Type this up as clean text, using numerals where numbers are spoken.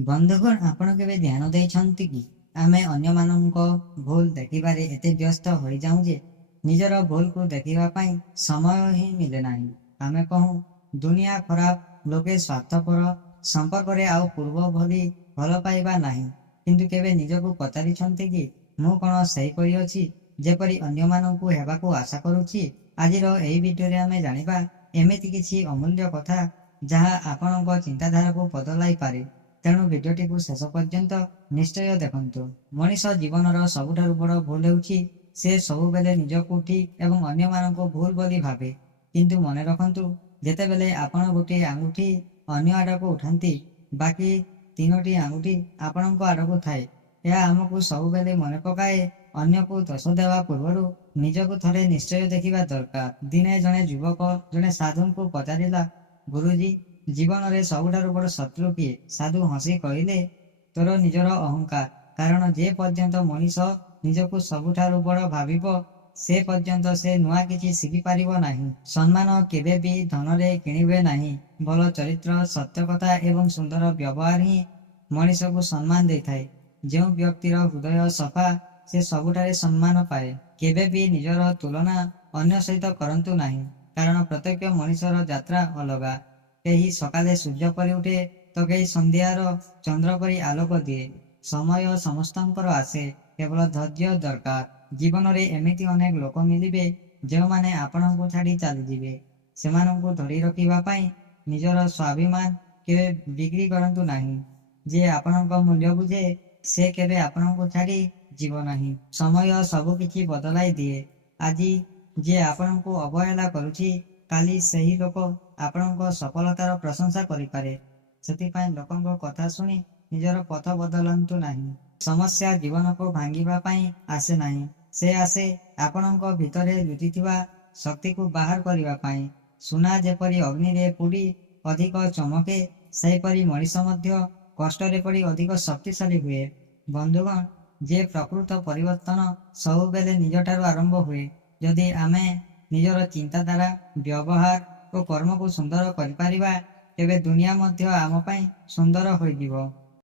ବନ୍ଧୁଗଣ, ଆପଣ କେବେ ଧ୍ୟାନ ଦେଇଛନ୍ତି କି ଆମେ ଅନ୍ୟମାନଙ୍କ ଭୁଲ ଦେଖିବାରେ ଏତେ ବ୍ୟସ୍ତ ହୋଇଯାଉ ଯେ ନିଜର ଭୁଲକୁ ଦେଖିବା ପାଇଁ ସମୟ ହିଁ ମିଳେ ନାହିଁ। ଆମେ କହୁ ଦୁନିଆ ଖରାପ, ଲୋକେ ସ୍ୱାର୍ଥପର, ସମ୍ପର୍କରେ ଆଉ ପୂର୍ବ ଭଳି ଭଲ ପାଇବା ନାହିଁ। କିନ୍ତୁ କେବେ ନିଜକୁ ପଚାରିଛନ୍ତି କି ମୁଁ କ'ଣ ସେହିପରି ଅଛି ଯେପରି ଅନ୍ୟମାନଙ୍କୁ ହେବାକୁ ଆଶା କରୁଛି? ଆଜିର ଏହି ଭିଡିଓରେ ଆମେ ଜାଣିବା ଏମିତି କିଛି ଅମୂଲ୍ୟ କଥା ଯାହା ଆପଣଙ୍କ ଚିନ୍ତାଧାରାକୁ ବଦଳାଇ ପାରେ। ତେଣୁ ଭିଡିଓଟିକୁ ଶେଷ ପର୍ଯ୍ୟନ୍ତ ନିଶ୍ଚୟ ଦେଖନ୍ତୁ। ମଣିଷ ଜୀବନର ସବୁଠାରୁ ବଡ଼ ଭୁଲ ହେଉଛି ସେ ସବୁବେଳେ ନିଜକୁ ଠିକ୍ ଏବଂ ଅନ୍ୟମାନଙ୍କୁ ଭୁଲ ବୋଲି ଭାବେ। କିନ୍ତୁ ମନେ ରଖନ୍ତୁ, ଯେତେବେଳେ ଆପଣ ଗୋଟିଏ ଆଙ୍ଗୁଠି ଅନ୍ୟ ଆଡ଼କୁ ଉଠାନ୍ତି, ବାକି ତିନୋଟି ଆଙ୍ଗୁଠି ଆପଣଙ୍କ ଆଡ଼କୁ ଥାଏ। ଏହା ଆମକୁ ସବୁବେଳେ ମନେ ପକାଏ ଅନ୍ୟକୁ ଦୋଷ ଦେବା ପୂର୍ବରୁ ନିଜକୁ ଥରେ ନିଶ୍ଚୟ ଦେଖିବା ଦରକାର। ଦିନେ ଜଣେ ଯୁବକ ଜଣେ ସାଧୁଙ୍କୁ ପଚାରିଲା, ଗୁରୁଜୀ, ଜୀବନରେ ସବୁଠାରୁ ବଡ଼ ଶତ୍ରୁ କିଏ? ସାଧୁ ହସି କହିଲେ, ତୋର ନିଜର ଅହଙ୍କାର। କାରଣ ଯେ ପର୍ଯ୍ୟନ୍ତ ମଣିଷ ନିଜକୁ ସବୁଠାରୁ ବଡ଼ ଭାବିବ ସେ ପର୍ଯ୍ୟନ୍ତ ସେ ନୂଆ କିଛି ଶିଖିପାରିବ ନାହିଁ। ସମ୍ମାନ କେବେ ବି ଧନରେ କିଣି ହୁଏ ନାହିଁ। ଭଲ ଚରିତ୍ର, ସତ୍ୟ କଥା ଏବଂ ସୁନ୍ଦର ବ୍ୟବହାର ହିଁ ମଣିଷକୁ ସମ୍ମାନ ଦେଇଥାଏ। ଯେଉଁ ବ୍ୟକ୍ତିର ହୃଦୟ ସଫା ସେ ସବୁଠାରେ ସମ୍ମାନ ପାଏ। କେବେ ବି ନିଜର ତୁଳନା ଅନ୍ୟ ସହିତ କରନ୍ତୁ ନାହିଁ, କାରଣ ପ୍ରତ୍ୟେକ ମଣିଷର ଯାତ୍ରା ଅଲଗା। କେହି ସକାଳେ ସୂର୍ଯ୍ୟ ପରି ଉଠେ ତ କେହି ସନ୍ଧ୍ୟାର ଚନ୍ଦ୍ର ପରି ଆଲୋକ ଦିଏ। ସମୟ ସମସ୍ତଙ୍କର ଆସେ, କେବଳ ଧୈର୍ଯ୍ୟ ଦରକାର। ଜୀବନରେ ଏମିତି ଅନେକ ଲୋକ ମିଳିବେ ଯେଉଁମାନେ ଆପଣଙ୍କୁ ଛାଡ଼ି ଚାଲିଯିବେ। ସେମାନଙ୍କୁ ଧରି ରଖିବା ପାଇଁ ନିଜର ସ୍ୱାଭିମାନ କେବେ ବିକ୍ରି କରନ୍ତୁ ନାହିଁ। ଯିଏ ଆପଣଙ୍କ ମୂଲ୍ୟ ବୁଝେ ସେ କେବେ ଆପଣଙ୍କୁ ଛାଡ଼ି ଯିବ ନାହିଁ। ସମୟ ସବୁ କିଛି ବଦଳାଇ ଦିଏ। ଆଜି ଯିଏ ଆପଣଙ୍କୁ ଅବହେଳା କରୁଛି, କାଲି ସେହି ଲୋକ ଆପଣଙ୍କ ସଫଳତାର ପ୍ରଶଂସା କରିପାରେ। ସେଥିପାଇଁ ଲୋକଙ୍କ କଥା ଶୁଣି ନିଜର ପଥ ବଦଳାନ୍ତୁ ନାହିଁ। ସମସ୍ୟା ଜୀବନକୁ ଭାଙ୍ଗିବା ପାଇଁ ଆସେ ନାହିଁ, ସେ ଆସେ ଆପଣଙ୍କ ଭିତରେ ଲୁଚିଥିବା ଶକ୍ତିକୁ ବାହାର କରିବା ପାଇଁ। ସୁନା ଯେପରି ଅଗ୍ନିରେ ପୋଡ଼ି ଅଧିକ ଚମକେ, ସେହିପରି ମଣିଷ ମଧ୍ୟ କଷ୍ଟରେ ପଡ଼ି ଅଧିକ ଶକ୍ତିଶାଳୀ ହୁଏ। ବନ୍ଧୁଗଣ, ଯେ ପ୍ରକୃତ ପରିବର୍ତ୍ତନ ସବୁବେଳେ ନିଜଠାରୁ ଆରମ୍ଭ ହୁଏ। ଯଦି ଆମେ ନିଜର ଚିନ୍ତାଧାରା, ବ୍ୟବହାର ଓ କର୍ମକୁ ସୁନ୍ଦର କରିପାରିବା, ତେବେ ଦୁନିଆ ମଧ୍ୟ ଆମ ପାଇଁ ସୁନ୍ଦର ହୋଇଯିବ।